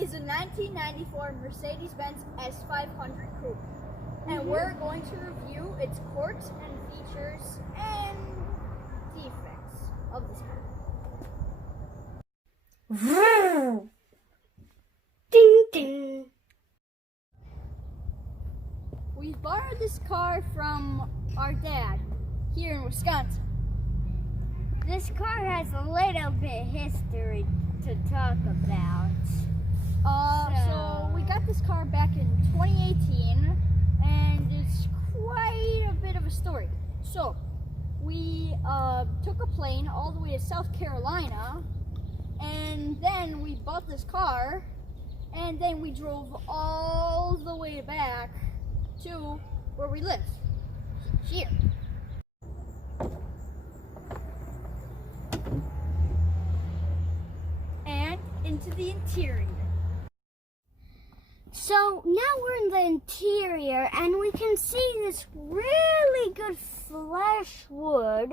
is a 1994 Mercedes-Benz S500 Coupe. And we're going to review its quirks and features and defects of this car. Ding ding. We borrowed this car from our dad here in Wisconsin. This car has a little bit history to talk about. So we got this car back in 2018, and it's quite a bit of a story. So we took a plane all the way to South Carolina, and then we bought this car, and then we drove all the way back to where we live, here. And into the interior. So now we're in the interior and we can see this really good flesh wood.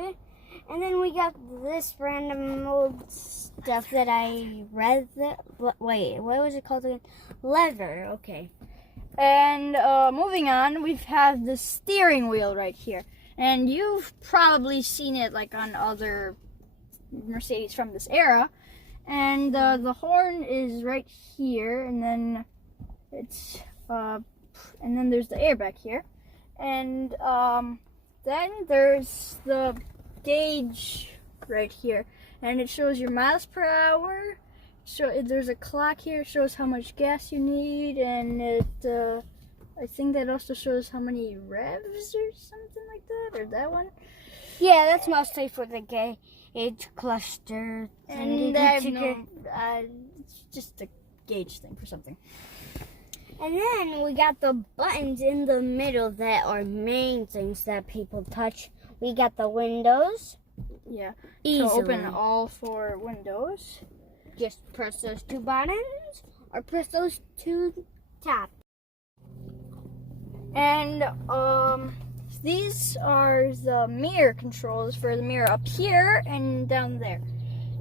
And then we got this random old stuff that I read. Wait, what was it called again? Leather, okay. And moving on, we have the steering wheel right here. And you've probably seen it like on other Mercedes from this era. And the horn is right here, and then it's and then there's the airbag here, and then there's the gauge right here, and it shows your miles per hour. So there's a clock here, it shows how much gas you need, and it I think that also shows how many revs or something like that, or that one. Yeah, that's mostly for the gauge cluster. And it's just a gauge thing for something. And then we got the buttons in the middle that are main things that people touch. We got the windows. Yeah. Easily. To open all four windows. Just press those two buttons or press those two tabs. And these are the mirror controls for the mirror up here and down there.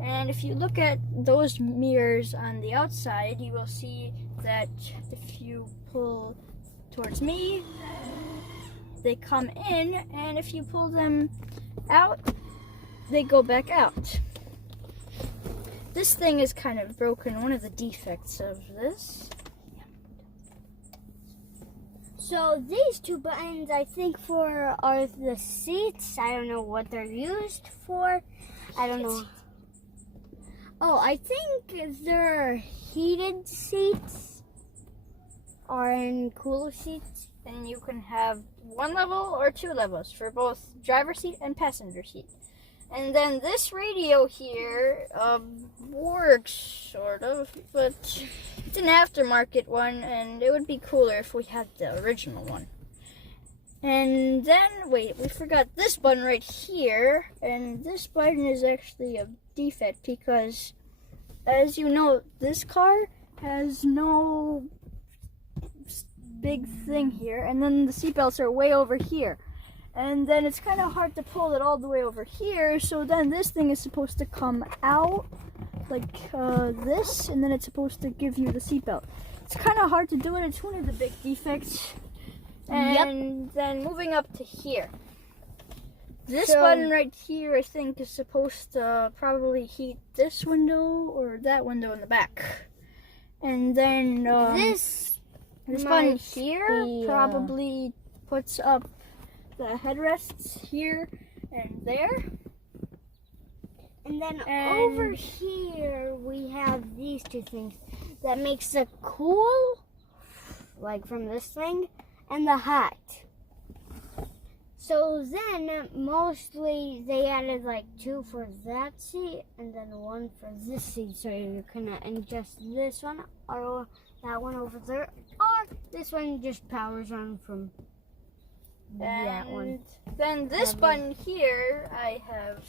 And if you look at those mirrors on the outside, you will see that if you pull towards me, they come in, and if you pull them out, they go back out. This thing is kind of broken, one of the defects of this. So these two buttons, I think, are the seats. I don't know what they're used for. I don't know. Oh, I think they're heated seats or in cooler seats. And you can have one level or two levels for both driver seat and passenger seat. And then this radio here works, sort of, but it's an aftermarket one, and it would be cooler if we had the original one. And then, wait, we forgot this button right here, and this button is actually a defect because, as you know, this car has no big thing here, and then the seatbelts are way over here. And then it's kind of hard to pull it all the way over here, so then this thing is supposed to come out like this, and then it's supposed to give you the seatbelt. It's kind of hard to do it. It's one of the big defects. And then moving up to here. This button right here, I think, is supposed to probably heat this window or that window in the back. And then this button here probably puts up the headrests here and there. And then over here we have these two things that makes the cool, like from this thing, and the hot. So then mostly they added like two for that seat and then one for this seat, so you can adjust this one or that one over there, or this one just powers on from that one. Then this button here, I have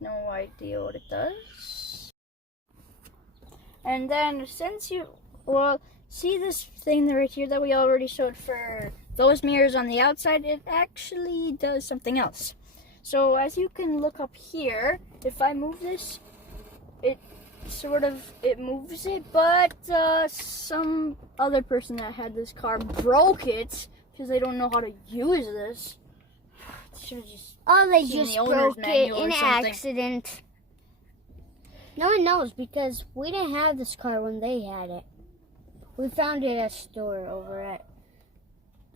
no idea what it does. And then since you, well, see this thing right here that we already showed for those mirrors on the outside, it actually does something else. So as you can look up here, if I move this, it sort of, it moves it, but some other person that had this car broke it because they don't know how to use this. Should have just They seen just the owner's broke it manual or in something. accident. No one knows because we didn't have this car when they had it. We found it at a store over at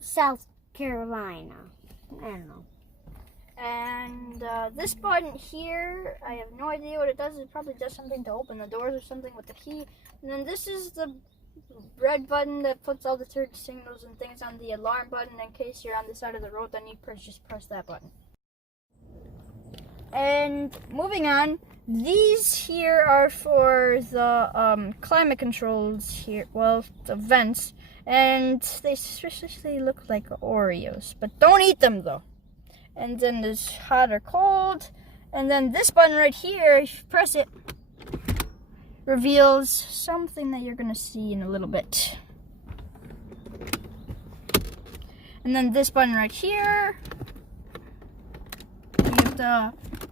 South Carolina. I don't know. And this button here, I have no idea what it does. It probably does something to open the doors or something with the key. And then this is the red button that puts all the turn signals and things on the alarm button in case you're on the side of the road. Then you just press that button. And moving on, these here are for the climate controls here. Well, the vents, and they suspiciously look like Oreos, but don't eat them though. And then there's hot or cold, and then this button right here, if you press it, reveals something that you're gonna see in a little bit. And then this button right here,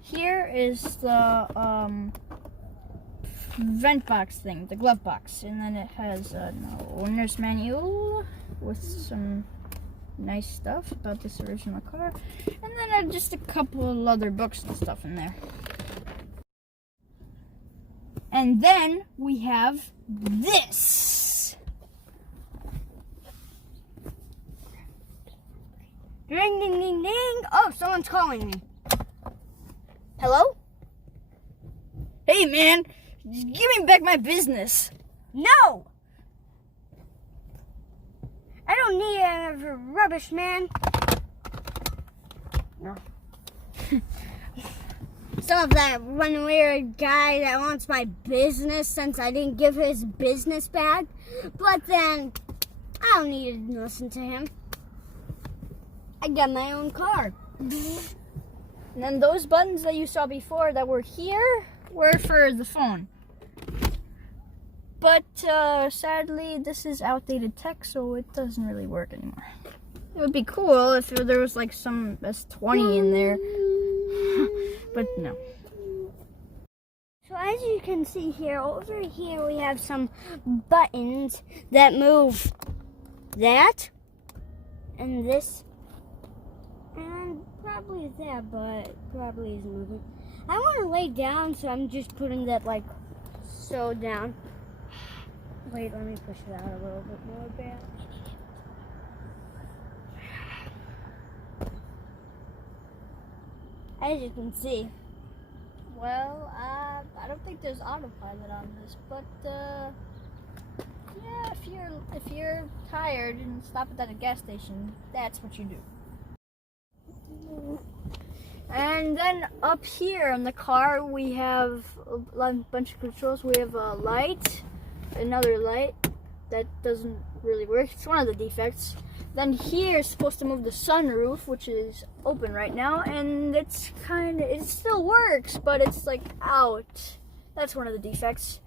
here is the vent box thing, the glove box, and then it has an owner's manual with some nice stuff about this original car, and then just a couple of other books and stuff in there. And then we have this. Ding, ding, ding, ding. Oh, someone's calling me. Hello? Hey man, just give me back my business. No! I don't need any of your rubbish, man. No. Some of that one weird guy that wants my business since I didn't give his business back. But then, I don't need to listen to him. I got my own car. And then those buttons that you saw before that were here were for the phone. But sadly, this is outdated tech, so it doesn't really work anymore. It would be cool if there was like some S20 in there, but no. So as you can see here, over here we have some buttons that move that and this and probably that, but probably isn't moving. I want to lay down, so I'm just putting that like so down. Wait, let me push it out a little bit more back. As you can see. Well, I don't think there's autopilot on this, but yeah, if you're tired and stop at a gas station, that's what you do. And then up here in the car, we have a bunch of controls. We have a light, another light that doesn't really work. It's one of the defects. Then here is supposed to move the sunroof, which is open right now, and it still works, but it's like out. That's one of the defects.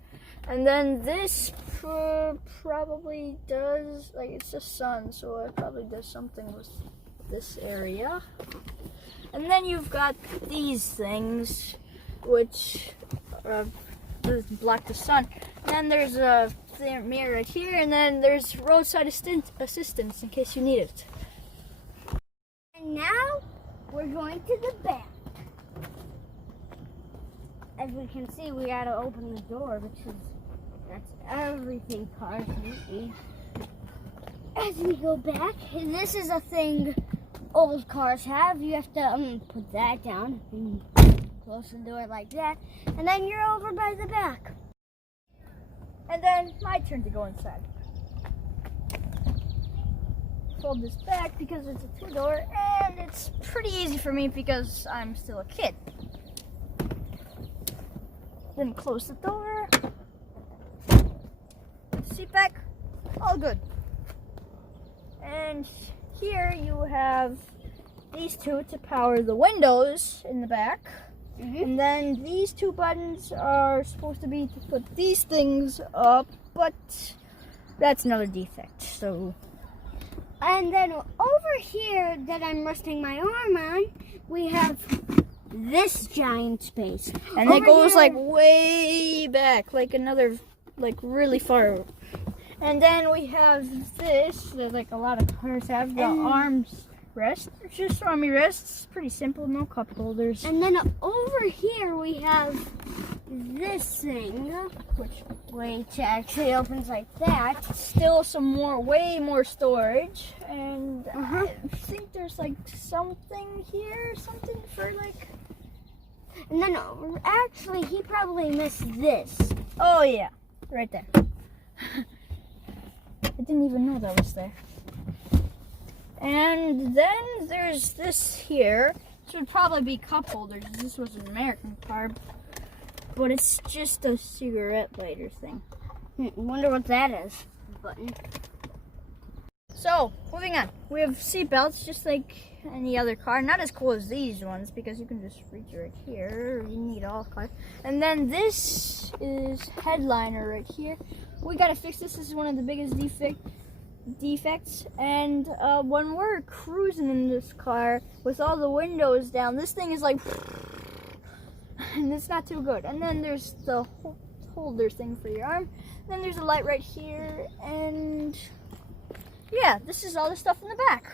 And then this probably does, like, it's the sun, so it probably does something with this area. And then you've got these things, which block the sun. And then there's a mirror right here, and then there's roadside assistance in case you need it. And now we're going to the back. As we can see, we gotta open the door, that's everything cars need. As we go back, and this is a thing old cars have. You have to put that down and close the door like that, and then you're over by the back. And then my turn to go inside. Fold this back because it's a two-door, and it's pretty easy for me because I'm still a kid. Then close the door. Seat back, all good. And here you have these two to power the windows in the back. And then these two buttons are supposed to be to put these things up, but that's another defect. So, and then over here that I'm resting my arm on, we have this giant space. And it goes like way back, like another, like really far. And then we have this, that like a lot of cars have, the arms rest. It's just army rests, pretty simple, no cup holders. And then over here we have this thing, which actually opens like that. Still some more, way more storage. And I think there's like something here, something for like... And then actually he probably missed this. Oh yeah, right there. I didn't even know that was there. And then there's this here. This would probably be cup holders. This was an American car, but it's just a cigarette lighter thing. Wonder what that is. Button. So, moving on. We have seat belts just like any other car. Not as cool as these ones because you can just reach right here. You need all cars. And then this is headliner right here. We gotta fix this. This is one of the biggest defects. And when we're cruising in this car with all the windows down, this thing is like, and it's not too good. And then there's the holder thing for your arm. Then there's a light right here, and yeah, this is all the stuff in the back.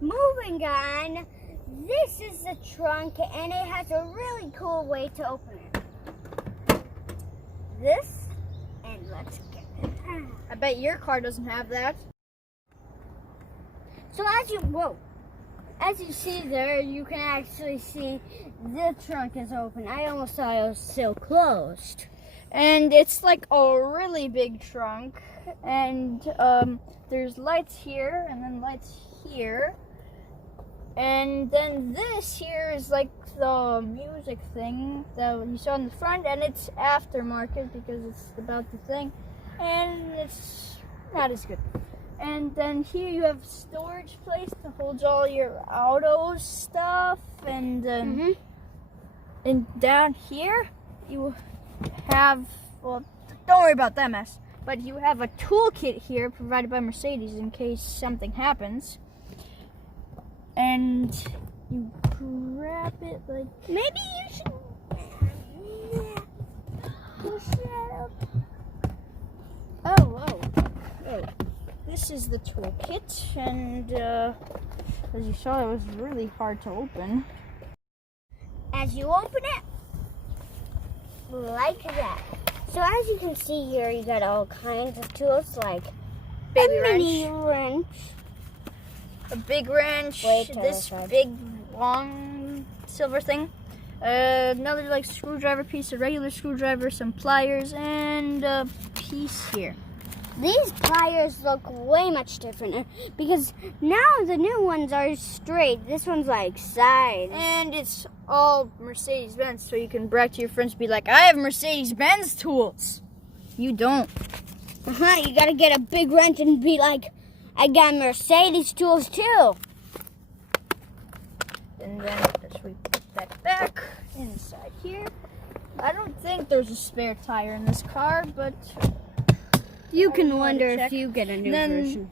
Moving on, this is the trunk, and it has a really cool way to open it. This, and let's get it. I bet your car doesn't have that. So as you see there, you can actually see the trunk is open. I almost thought it was still closed. And it's like a really big trunk, and there's lights here, and then lights here. And then this here is like the music thing that you saw in the front, and it's aftermarket because it's about the thing, and it's not as good. And then here you have storage place to hold all your auto stuff, and and down here you have, well, don't worry about that mess, but you have a toolkit here provided by Mercedes in case something happens. And you grab it like... Maybe you should... Oh. This is the toolkit, and as you saw, it was really hard to open. As you open it, like that. So as you can see here, you got all kinds of tools, like Baby mini wrench. wrench. A big wrench, this big long silver thing, another like screwdriver piece, a regular screwdriver, some pliers, and a piece here. These pliers look way much different because now the new ones are straight. This one's like sides. And it's all Mercedes-Benz, so you can brag to your friends and be like, I have Mercedes-Benz tools. You don't. You gotta get a big wrench and be like, I got Mercedes tools too. And then as we put that back inside here, I don't think there's a spare tire in this car, but you can wonder if you get a new version.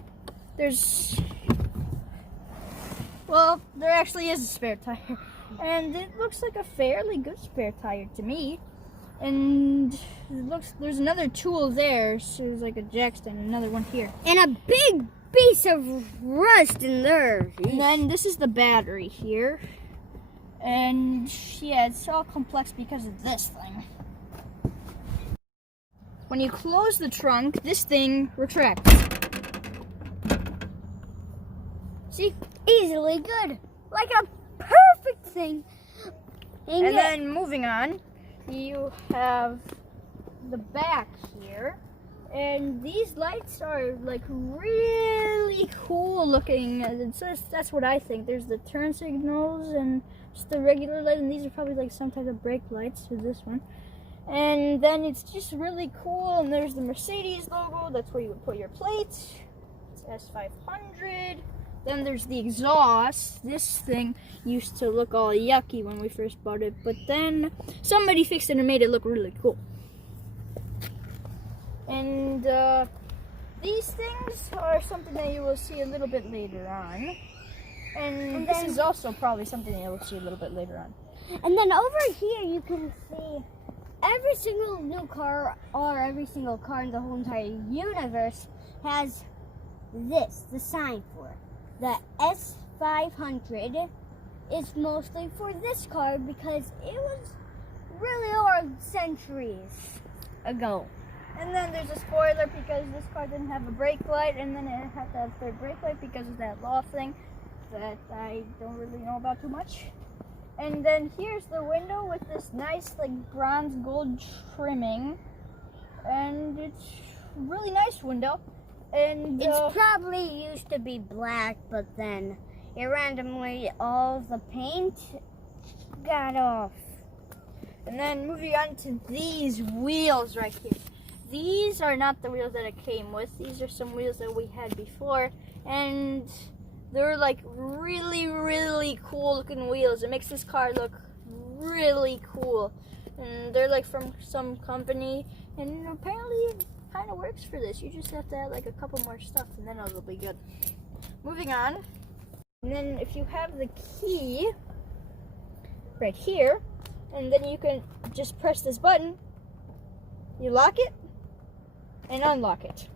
Well, there actually is a spare tire, and it looks like a fairly good spare tire to me. And there's another tool there, so there's like a jack stand, another one here, and a big piece of rust in there. And then this is the battery here, and yeah, it's all complex because of this thing. When you close the trunk, this thing retracts. See? Easily good. Like a perfect thing. And then moving on, you have the back here. And these lights are like really cool looking. That's what I think. There's the turn signals and just the regular light. And these are probably like some type of brake lights with this one. And then it's just really cool, and there's the Mercedes logo, that's where you would put your plates. It's S500. Then there's the exhaust. This thing used to look all yucky when we first bought it, but then somebody fixed it and made it look really cool. And these things are something that you will see a little bit later on. And this is also probably something that you'll see a little bit later on. And then over here you can see every single new car or every single car in the whole entire universe has this, the sign for it. The S500 is mostly for this car because it was really old centuries ago. And then there's a spoiler because this car didn't have a brake light, and then it had to have a third brake light because of that law thing that I don't really know about too much. And then here's the window with this nice like bronze gold trimming, and it's a really nice window. And it's probably used to be black, but then it randomly all the paint got off. And then moving on to these wheels right here. These are not the wheels that it came with. These are some wheels that we had before, and they're like really, really cool looking wheels. It makes this car look really cool. And they're like from some company, and apparently it kind of works for this. You just have to add like a couple more stuff, and then it'll be good. Moving on. And then if you have the key right here, and then you can just press this button, you lock it and unlock it.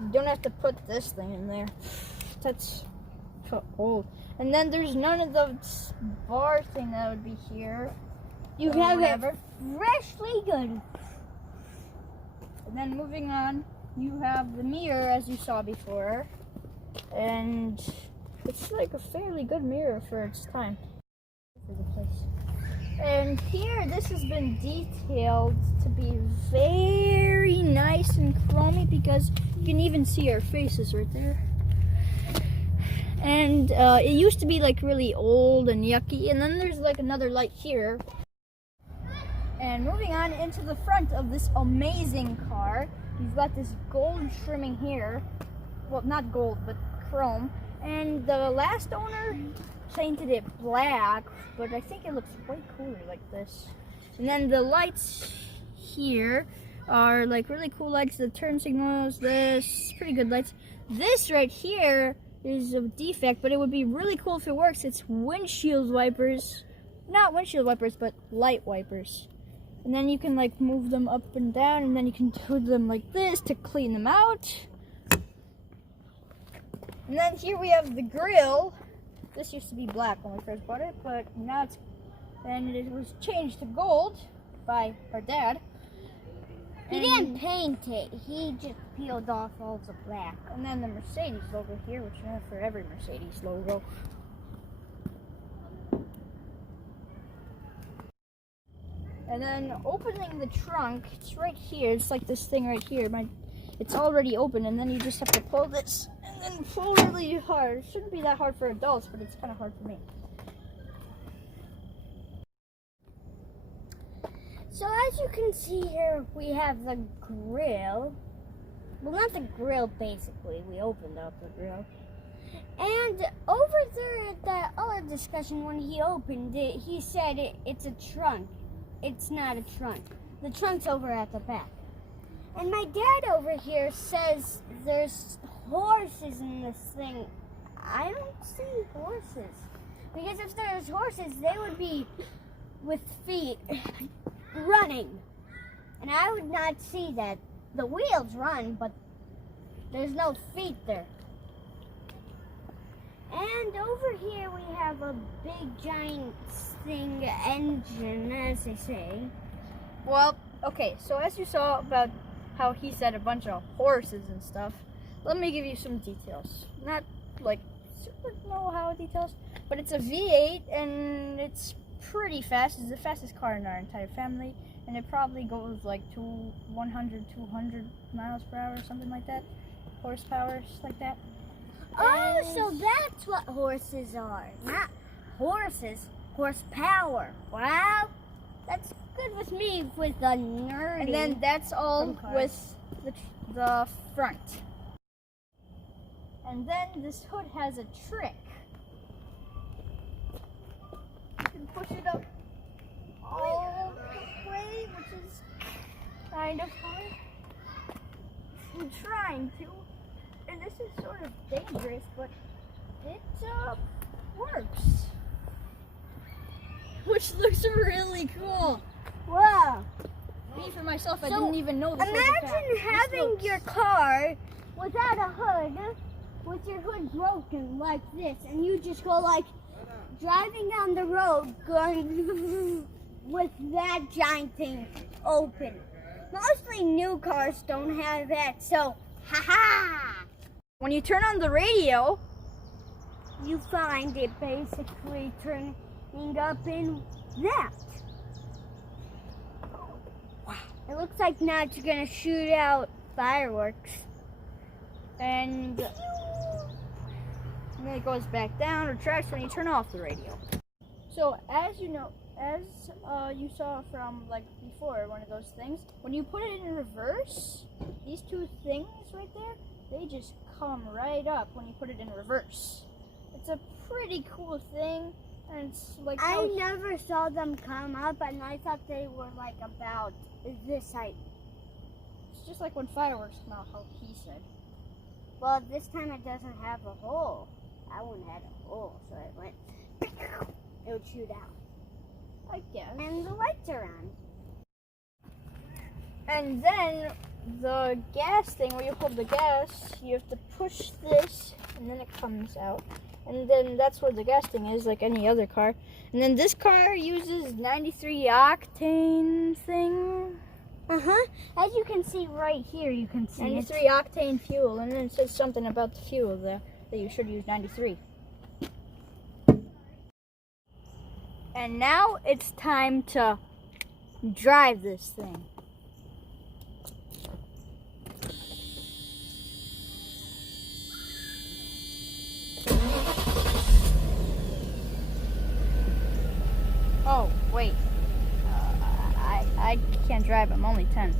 You don't have to put this thing in there. That's so old. And then there's none of the bar thing that would be here. You have it freshly good. And then moving on, you have the mirror as you saw before. And it's like a fairly good mirror for its time. For the place. And here, this has been detailed to be very nice and chromy because you can even see our faces right there. And it used to be like really old and yucky, and then there's like another light here. And moving on into the front of this amazing car, you've got this gold trimming here. Well, not gold, but chrome. And the last owner painted it black, but I think it looks way cooler like this. And then the lights here are like really cool lights. The turn signals, this, pretty good lights. This right here is a defect, but it would be really cool if it works. It's windshield wipers. Not windshield wipers, but light wipers. And then you can like move them up and down, and then you can do them like this to clean them out. And then here we have the grill. This used to be black when we first bought it, but now it was changed to gold by our dad. He didn't paint it, he just peeled off all the black. And then the Mercedes logo here, which you have for every Mercedes logo. And then opening the trunk, it's right here. It's like this thing right here. It's already open, and then you just have to pull this and then pull really hard. It shouldn't be that hard for adults, but it's kind of hard for me. So as you can see here, we have the grill. Well, not the grill, basically. We opened up the grill. And over there at that other discussion, when he opened it, he said it's a trunk. It's not a trunk. The trunk's over at the back. And my dad over here says there's horses in this thing. I don't see horses. Because if there's horses, they would be with feet running. And I would not see that. The wheels run, but there's no feet there. And over here we have a big giant thing engine, as they say. Well, okay, so as you saw about how he said a bunch of horses and stuff, let me give you some details. Not like super know-how details, but it's a V8 and it's pretty fast. It's the fastest car in our entire family, and it probably goes like 100, 200 miles per hour, something like that. Horsepower, just like that. Oh, so that's what horses are. Not horses, horsepower. Wow, that's good with me with the nerdy. And then that's all with the front. And then this hood has a trick. You can push it up all the way, which is kind of hard. I'm trying to. And this is sort of dangerous, but it works. Which looks really cool. Wow. Me, for myself, I So, didn't even know this was a Imagine fact. This having looks- your car without a hood, with your hood broken like this, and you just go like driving down the road going with that giant thing open. Mostly new cars don't have that, so ha-ha! When you turn on the radio, You find it basically turning up in that. Wow. It looks like now it's gonna shoot out fireworks. and then it goes back down or tracks when you turn off the radio. So as you know, as you saw from like before, one of those things, when you put it in reverse, these two things right there, they just come right up when you put it in reverse. It's a pretty cool thing, and it's like I never saw them come up, and I thought they were like about this height. it's just like when fireworks come out, how he said. Well, this time it doesn't have a hole. That one had a hole, so it went. It would shoot out. I guess. And the lights are on. And then the gas thing, where you hold the gas, you have to push this, and then it comes out. And then that's where the gas thing is, like any other car. And then this car uses 93 octane thing. As you can see right here, you can see 93 octane fuel, and then it says something about the fuel there, that you should use 93. And now it's time to drive this thing. Oh, wait. I can't drive. I'm only 10.